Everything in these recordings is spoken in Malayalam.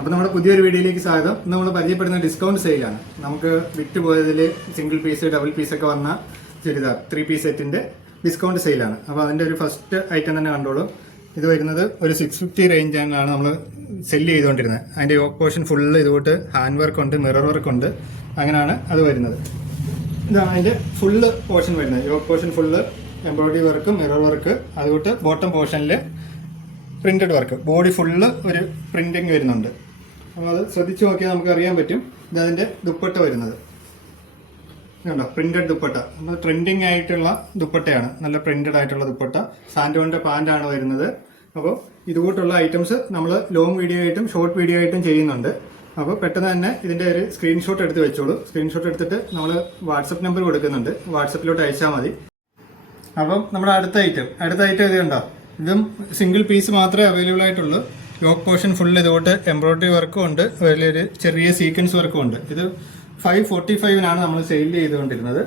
അപ്പോൾ നമ്മുടെ പുതിയൊരു വീഡിയോയിലേക്ക് സ്വാഗതം. ഇന്ന് നമ്മൾ പരിചയപ്പെടുന്ന ഡിസ്കൗണ്ട് സെയിലാണ്. നമുക്ക് വിറ്റുപോയതിൽ സിംഗിൾ പീസ്, ഡബിൾ പീസ് ഒക്കെ വന്ന ചുരിദാർ 3 പീസ് സെറ്റിന്റെ ഡിസ്കൗണ്ട് സെയിലാണ്. അപ്പോൾ അതിന്റെ ഒരു ഫസ്റ്റ് ഐറ്റം തന്നെ കണ്ടോളൂ. ഇത് വരുന്നത് ഒരു 650 റേഞ്ചാണ് നമ്മൾ സെല്ല് ചെയ്തുകൊണ്ടിരുന്നത്. അതിന്റെ യോക്ക് പോർഷൻ ഫുള്ള് ഇതുകൊണ്ട് ഹാൻഡ് വർക്ക് ഉണ്ട്, മിറർ വർക്ക് ഉണ്ട്, അങ്ങനെയാണ് അത് വരുന്നത്. ഇതാണ് അതിന്റെ ഫുള്ള് പോർഷൻ വരുന്നത്. Yoke portion full embroidery work, mirror work, അതുകൊണ്ട് ബോട്ടം പോർഷനിൽ പ്രിന്റഡ് വർക്ക്, ബോഡി ഫുള്ള് ഒരു പ്രിന്റിങ് വരുന്നുണ്ട്. അപ്പോൾ അത് ശ്രദ്ധിച്ചു നോക്കിയാൽ നമുക്ക് അറിയാൻ പറ്റും. ഇതതിൻ്റെ ദുപ്പട്ട വരുന്നത് കണ്ടോ, പ്രിന്റഡ് ദുപ്പട്ട. നമ്മൾ ട്രെൻഡിങ് ആയിട്ടുള്ള ദുപ്പട്ടയാണ്, നല്ല പ്രിന്റഡ് ആയിട്ടുള്ള ദുപ്പട്ട. സാൻഡോണിന്റെ പാൻ്റാണ് വരുന്നത്. അപ്പോൾ ഇതുകൂട്ടുള്ള ഐറ്റംസ് നമ്മൾ ലോങ് വീഡിയോ ആയിട്ടും ഷോർട്ട് വീഡിയോ ആയിട്ടും ചെയ്യുന്നുണ്ട്. അപ്പോൾ പെട്ടെന്ന് തന്നെ ഇതിന്റെ ഒരു സ്ക്രീൻഷോട്ട് എടുത്ത് വെച്ചോളൂ. സ്ക്രീൻഷോട്ട് എടുത്തിട്ട് നമ്മൾ വാട്സപ്പ് നമ്പർ കൊടുക്കുന്നുണ്ട്, വാട്സപ്പിലോട്ട് അയച്ചാൽ മതി. അപ്പം നമ്മുടെ അടുത്ത ഐറ്റം ഇത് കണ്ടോ, ഇതും സിംഗിൾ പീസ് മാത്രമേ അവൈലബിൾ ആയിട്ടുള്ളൂ. യോക്ക് പോർഷൻ ഫുൾ ഇതുകൊണ്ട് എംബ്രോയിഡറി വർക്കും ഉണ്ട്, വലിയൊരു ചെറിയ സീക്വൻസ് വർക്കും ഉണ്ട്. ഇത് 545 നമ്മൾ സെയിൽ ചെയ്തുകൊണ്ടിരുന്നത്.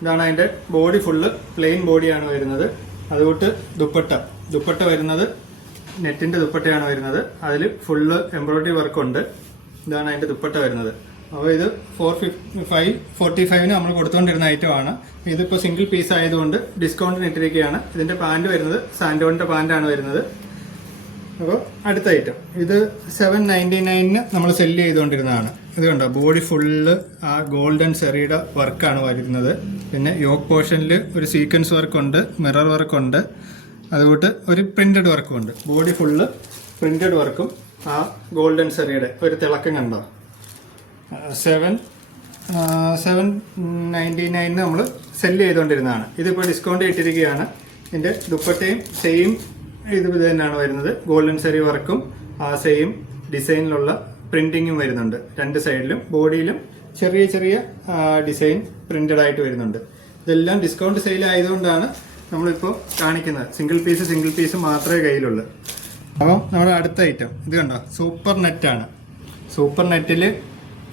ഇതാണ് അതിന്റെ ബോഡി ഫുള്ള് പ്ലെയിൻ ബോഡിയാണ് വരുന്നത്. അതുകൊണ്ട് ദുപ്പട്ട വരുന്നത് നെറ്റിന്റെ ദുപ്പട്ടയാണ് വരുന്നത്. അതിൽ ഫുള്ള് എംബ്രോയിഡറി വർക്കുണ്ട്. ഇതാണ് അതിന്റെ ദുപ്പട്ട വരുന്നത്. അപ്പോൾ ഇത് 545 നമ്മൾ കൊടുത്തുകൊണ്ടിരുന്ന ഐറ്റമാണ്. ഇതിപ്പോൾ സിംഗിൾ പീസ് ആയതുകൊണ്ട് ഡിസ്കൗണ്ടിന് ഇട്ടിരിക്കുകയാണ്. ഇതിന്റെ പാൻറ് വരുന്നത് സാൻഡോണിന്റെ പാൻ്റാണ് വരുന്നത്. അപ്പോൾ അടുത്ത ഐറ്റം ഇത് 799 നമ്മൾ സെല്ല് ചെയ്തുകൊണ്ടിരുന്നതാണ്. ഇത് കണ്ടോ, ബോഡി ഫുള്ള് ആ ഗോൾഡൻ സെറിയുടെ വർക്കാണ് വരുന്നത്. പിന്നെ യോക്ക് പോർഷനിൽ ഒരു സീക്വൻസ് വർക്കുണ്ട്, മിറർ വർക്കുണ്ട്, അതുകൊണ്ട് ഒരു പ്രിന്റഡ് വർക്കും ഉണ്ട്. ബോഡി ഫുള്ള് പ്രിന്റഡ് വർക്കും ആ ഗോൾഡൻ സെറിയുടെ ഒരു തിളക്കം കണ്ടോ. 799 നമ്മൾ സെല്ല് ചെയ്തുകൊണ്ടിരുന്നതാണ്. ഇതിപ്പോൾ ഡിസ്കൗണ്ട് ഇട്ടിരിക്കുകയാണ്. ഇതിന്റെ ദുപ്പട്ടയും സെയിം ഇത് തന്നെയാണ് വരുന്നത്. ഗോൾഡൻ സെറി വർക്കും ആ സെയിം ഡിസൈനിലുള്ള പ്രിന്റിങ്ങും വരുന്നുണ്ട്. രണ്ട് സൈഡിലും ബോഡിയിലും ചെറിയ ചെറിയ ഡിസൈൻ പ്രിന്റഡ് ആയിട്ട് വരുന്നുണ്ട്. ഇതെല്ലാം ഡിസ്കൗണ്ട് സെയിൽ ആയതുകൊണ്ടാണ് നമ്മളിപ്പോൾ കാണിക്കുന്നത്. സിംഗിൾ പീസ് മാത്രമേ കയ്യിലുള്ളൂ. അപ്പം നമ്മുടെ അടുത്ത ഐറ്റം ഇത് കണ്ടോ, സൂപ്പർ നെറ്റാണ്. സൂപ്പർ നെറ്റിൽ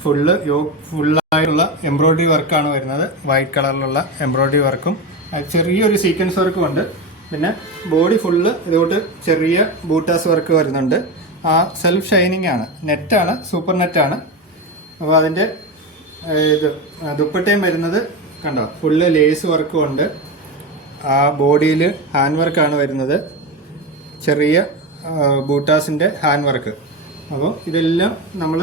ഫുള്ളായിട്ടുള്ള എംബ്രോയിഡറി വർക്കാണ് വരുന്നത്. വൈറ്റ് കളറിലുള്ള എംബ്രോയിഡറി വർക്കും ചെറിയൊരു സീക്വൻസ് വർക്കും ഉണ്ട്. പിന്നെ ബോഡി ഫുള്ള് ഇതുകൊണ്ട് ചെറിയ ബൂട്ടാസ് വർക്ക് വരുന്നുണ്ട്. ആ സെൽഫ് ഷൈനിങ് ആണ്, നെറ്റാണ്, സൂപ്പർ നെറ്റാണ്. അപ്പോൾ അതിൻ്റെ ഇത് ദുപ്പട്ടയും വരുന്നത് കണ്ടോ, ഫുള്ള് ലേസ് വർക്കും ഉണ്ട്. ആ ബോഡിയിൽ ഹാൻഡ് വർക്കാണ് വരുന്നത്, ചെറിയ ബൂട്ടാസിൻ്റെ ഹാൻഡ് വർക്ക്. അപ്പോൾ ഇതെല്ലാം നമ്മൾ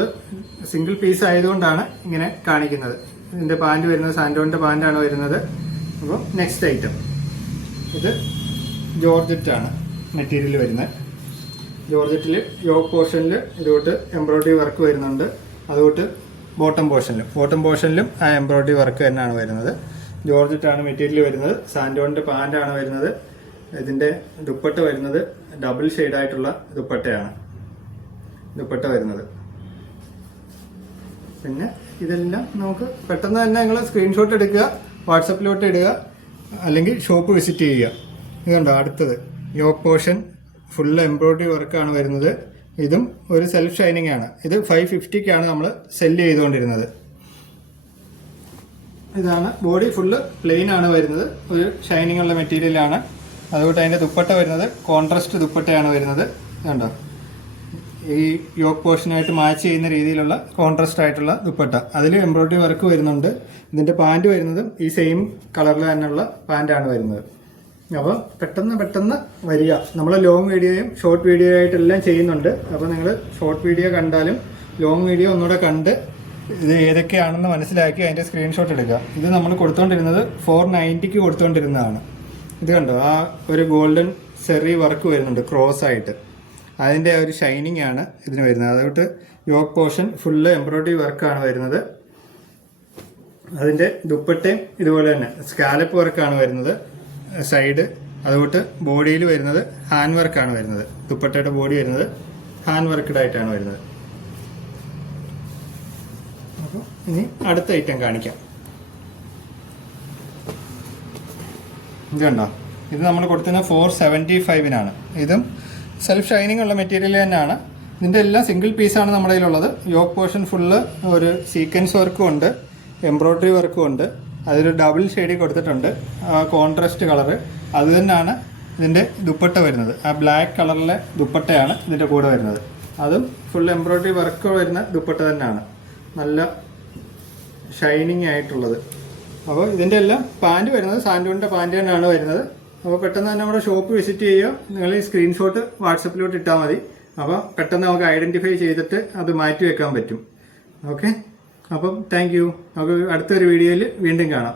സിംഗിൾ പീസ് ആയതുകൊണ്ടാണ് ഇങ്ങനെ കാണിക്കുന്നത്. ഇതിൻ്റെ പാൻറ് വരുന്നത് സാൻഡോണിൻ്റെ പാൻ്റാണ് വരുന്നത്. അപ്പോൾ നെക്സ്റ്റ് ഐറ്റം ഇത് ജോർജറ്റാണ് മെറ്റീരിയൽ വരുന്നത്. ജോർജറ്റിൽ യോക്ക് പോർഷനിൽ ഇതുകൊണ്ട് എംബ്രോയിഡറി വർക്ക് വരുന്നുണ്ട്. അതുകൊണ്ട് ബോട്ടം പോർഷനിലും ആ എംബ്രോയിഡറി വർക്ക് തന്നെയാണ് വരുന്നത്. ജോർജറ്റാണ് മെറ്റീരിയൽ വരുന്നത്. സാൻഡോണിൻ്റെ പാൻ്റാണ് വരുന്നത്. ഇതിൻ്റെ ദുപ്പട്ട വരുന്നത് ഡബിൾ ഷെയ്ഡായിട്ടുള്ള ദുപ്പട്ടയാണ് ദുപ്പട്ട വരുന്നത്. പിന്നെ ഇതെല്ലാം നമുക്ക് പെട്ടെന്ന് തന്നെ നിങ്ങൾ സ്ക്രീൻഷോട്ട് എടുക്കുക, വാട്സപ്പിലോട്ട് ഇടുക, അല്ലെങ്കിൽ ഷോപ്പ് വിസിറ്റ് ചെയ്യുക. ഇതുണ്ടോ അടുത്തത് യോക്ക് പോർഷൻ ഫുൾ എംബ്രോയിഡറി വർക്കാണ് വരുന്നത്. ഇതും ഒരു സെൽഫ് ഷൈനിങ് ആണ്. ഇത് 550 നമ്മൾ സെല്ല് ചെയ്തുകൊണ്ടിരുന്നത്. ഇതാണ് ബോഡി ഫുള്ള് പ്ലെയിൻ ആണ് വരുന്നത്, ഒരു ഷൈനിങ് ഉള്ള മെറ്റീരിയലാണ്. അതുകൊണ്ട് അതിൻ്റെ ദുപ്പട്ട വരുന്നത് കോൺട്രാസ്റ്റ് ദുപ്പട്ടയാണ് വരുന്നത്. കണ്ടോ, ഈ യോക്ക് പോർഷനായിട്ട് മാച്ച് ചെയ്യുന്ന രീതിയിലുള്ള കോൺട്രാസ്റ്റ് ആയിട്ടുള്ള ദുപ്പട്ട. അതിൽ എംബ്രോയിഡറി വർക്ക് വരുന്നുണ്ട്. ഇതിൻ്റെ പാൻറ് വരുന്നതും ഈ സെയിം കളറിൽ തന്നെയുള്ള പാൻറ്റാണ് വരുന്നത്. അപ്പോൾ പെട്ടെന്ന് വരിക. നമ്മൾ ലോങ് വീഡിയോയും ഷോർട്ട് വീഡിയോ ആയിട്ടെല്ലാം ചെയ്യുന്നുണ്ട്. അപ്പോൾ നിങ്ങൾ ഷോർട്ട് വീഡിയോ കണ്ടാലും ലോങ് വീഡിയോ ഒന്നുകൂടെ കണ്ട് ഇത് ഏതൊക്കെയാണെന്ന് മനസ്സിലാക്കി അതിൻ്റെ സ്ക്രീൻഷോട്ട് എടുക്കുക. ഇത് നമ്മൾ കൊടുത്തുകൊണ്ടിരുന്നത് 490 കൊടുത്തുകൊണ്ടിരുന്നതാണ്. ഇത് കണ്ടോ, ആ ഒരു ഗോൾഡൻ സെറി വർക്ക് വരുന്നുണ്ട് ക്രോസ് ആയിട്ട്. അതിൻ്റെ ഒരു ഷൈനിങ് ആണ് ഇതിന് വരുന്നത്. അതുകൊണ്ട് യോക്ക് പോർഷൻ ഫുള്ള് എംബ്രോയിഡറി വർക്കാണ് വരുന്നത്. അതിൻ്റെ ദുപ്പട്ടയും ഇതുപോലെ തന്നെ സ്കാലപ്പ് വർക്കാണ് വരുന്നത് സൈഡ്. അതുകൊണ്ട് ബോഡിയിൽ വരുന്നത് ഹാൻഡ് വർക്കാണ് വരുന്നത്. ദുപ്പട്ടയുടെ ബോഡി വരുന്നത് ഹാൻഡ് വർക്ക്ഡ് ആയിട്ടാണ് വരുന്നത്. അപ്പോൾ ഇനി അടുത്ത ഐറ്റം കാണിക്കാം. ഇത് കണ്ടോ, ഇത് നമ്മൾ കൊടുത്തുന്ന 475 ഇതും സെൽഫ് ഷൈനിങ് ഉള്ള മെറ്റീരിയൽ തന്നെയാണ്. ഇതിൻ്റെ എല്ലാം സിംഗിൾ പീസാണ് നമ്മുടെ കയ്യിലുള്ളത്. യോക്ക് പോർഷൻ ഫുള്ള് ഒരു സീക്വൻസ് വർക്കും ഉണ്ട്, എംബ്രോയിഡറി വർക്കും ഉണ്ട്. അതൊരു ഡബിൾ ഷെയ്ഡിൽ കൊടുത്തിട്ടുണ്ട്, കോൺട്രാസ്റ്റ് കളറ്. അത് തന്നെയാണ് ഇതിൻ്റെ ദുപ്പട്ട വരുന്നത്. ആ ബ്ലാക്ക് കളറിലെ ദുപ്പട്ടയാണ് ഇതിൻ്റെ കൂടെ വരുന്നത്. അതും ഫുൾ എംബ്രോയിഡറി വർക്ക് വരുന്ന ദുപ്പട്ട തന്നെയാണ്, നല്ല ഷൈനിങ് ആയിട്ടുള്ളത്. അപ്പോൾ ഇതിൻ്റെ എല്ലാം പാൻറ് വരുന്നത് സാൻഡൂണിൻ്റെ പാൻറ് തന്നെയാണ് വരുന്നത്. അപ്പോൾ പെട്ടെന്ന് തന്നെ നമ്മുടെ ഷോപ്പ് വിസിറ്റ് ചെയ്യുക. നിങ്ങൾ ഈ സ്ക്രീൻഷോട്ട് വാട്സപ്പിലോട്ട് ഇട്ടാൽ മതി. അപ്പോൾ പെട്ടെന്ന് നമുക്ക് ഐഡൻറ്റിഫൈ ചെയ്തിട്ട് അത് മാറ്റി വെക്കാൻ പറ്റും. ഓക്കെ, അപ്പം താങ്ക് യു. നമുക്ക് അടുത്തൊരു വീഡിയോയിൽ വീണ്ടും കാണാം.